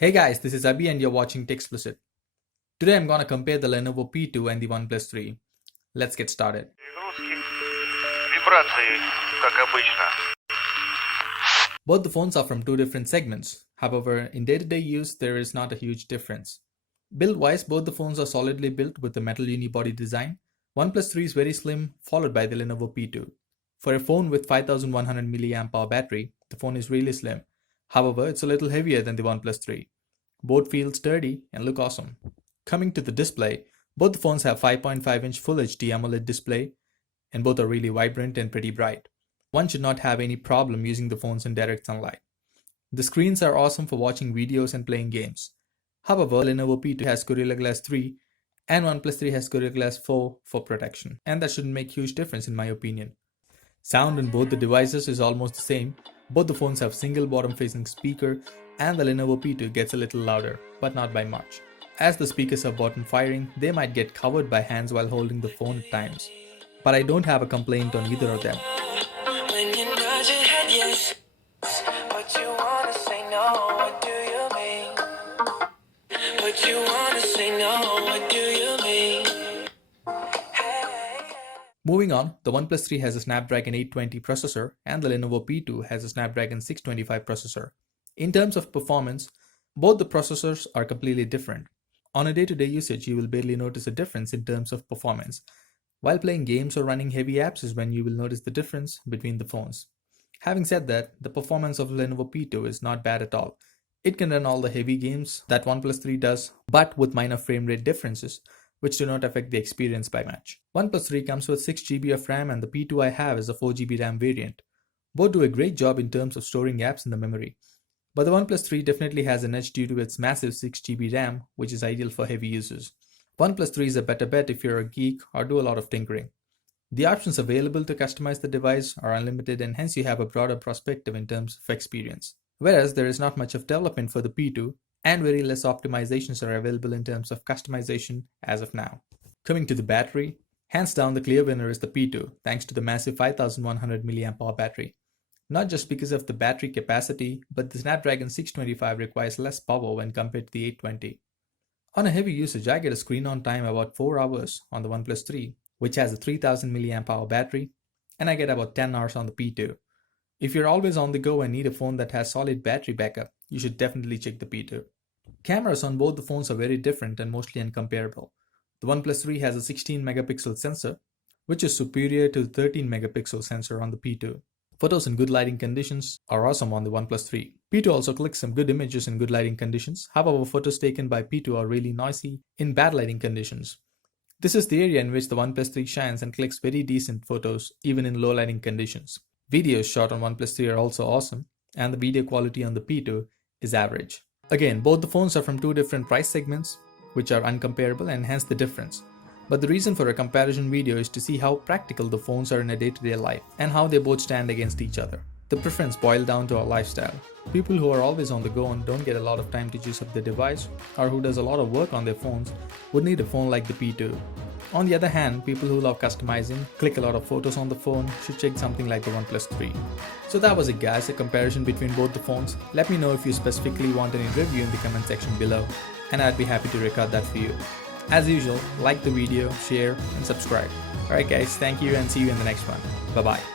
Hey guys, this is Abhi and you're watching TechXplicit. Today I'm gonna compare the LENOVO P2 and the OnePlus 3. Let's get started. Both the phones are from two different segments. However, in day-to-day use, there is not a huge difference. Build-wise, both the phones are solidly built with the metal unibody design. OnePlus 3 is very slim, followed by the LENOVO P2. For a phone with 5100 mAh battery, the phone is really slim. However, it's a little heavier than the OnePlus 3. Both feel sturdy and look awesome. Coming to the display, both the phones have 5.5-inch Full HD AMOLED display, and both are really vibrant and pretty bright. One should not have any problem using the phones in direct sunlight. The screens are awesome for watching videos and playing games. However, Lenovo P2 has Gorilla Glass 3 and OnePlus 3 has Gorilla Glass 4 for protection, and that shouldn't make huge difference in my opinion. Sound in both the devices is almost the same. Both the phones have single bottom facing speaker and the Lenovo P2 gets a little louder, but not by much. As the speakers are bottom firing, they might get covered by hands while holding the phone at times. But I don't have a complaint on either of them. Moving on, the OnePlus 3 has a Snapdragon 820 processor and the Lenovo P2 has a Snapdragon 625 processor. In terms of performance, both the processors are completely different. On a day-to-day usage, you will barely notice a difference in terms of performance. While playing games or running heavy apps is when you will notice the difference between the phones. Having said that, the performance of Lenovo P2 is not bad at all. It can run all the heavy games that OnePlus 3 does, but with minor frame rate differences, which do not affect the experience by much. OnePlus 3 comes with 6GB of RAM and the P2 I have is a 4GB RAM variant. Both do a great job in terms of storing apps in the memory. But the OnePlus 3 definitely has an edge due to its massive 6GB RAM, which is ideal for heavy users. OnePlus 3 is a better bet if you're a geek or do a lot of tinkering. The options available to customize the device are unlimited and hence you have a broader perspective in terms of experience. Whereas there is not much of development for the P2 and very less optimizations are available in terms of customization as of now. Coming to the battery, hands down the clear winner is the P2 thanks to the massive 5100 mAh battery. Not just because of the battery capacity, but the Snapdragon 625 requires less power when compared to the 820. On a heavy usage, I get a screen on time about 4 hours on the OnePlus 3, which has a 3000 mAh battery, and I get about 10 hours on the P2. If you're always on the go and need a phone that has solid battery backup, you should definitely check the P2. Cameras on both the phones are very different and mostly incomparable. The OnePlus 3 has a 16 megapixel sensor, which is superior to the 13 megapixel sensor on the P2. Photos in good lighting conditions are awesome on the OnePlus 3. P2 also clicks some good images in good lighting conditions. However, photos taken by P2 are really noisy in bad lighting conditions. This is the area in which the OnePlus 3 shines and clicks very decent photos even in low lighting conditions. Videos shot on OnePlus 3 are also awesome, and the video quality on the P2 is average. Again, both the phones are from two different price segments, which are uncomparable and hence the difference. But the reason for a comparison video is to see how practical the phones are in a day-to-day life and how they both stand against each other. The preference boils down to our lifestyle. People who are always on the go and don't get a lot of time to juice up their device or who does a lot of work on their phones would need a phone like the P2. On the other hand, people who love customizing, click a lot of photos on the phone should check something like the OnePlus 3. So that was it guys, a comparison between both the phones. Let me know if you specifically want any review in the comment section below and I'd be happy to record that for you. As usual, like the video, share and subscribe. Alright guys, thank you and see you in the next one. Bye bye.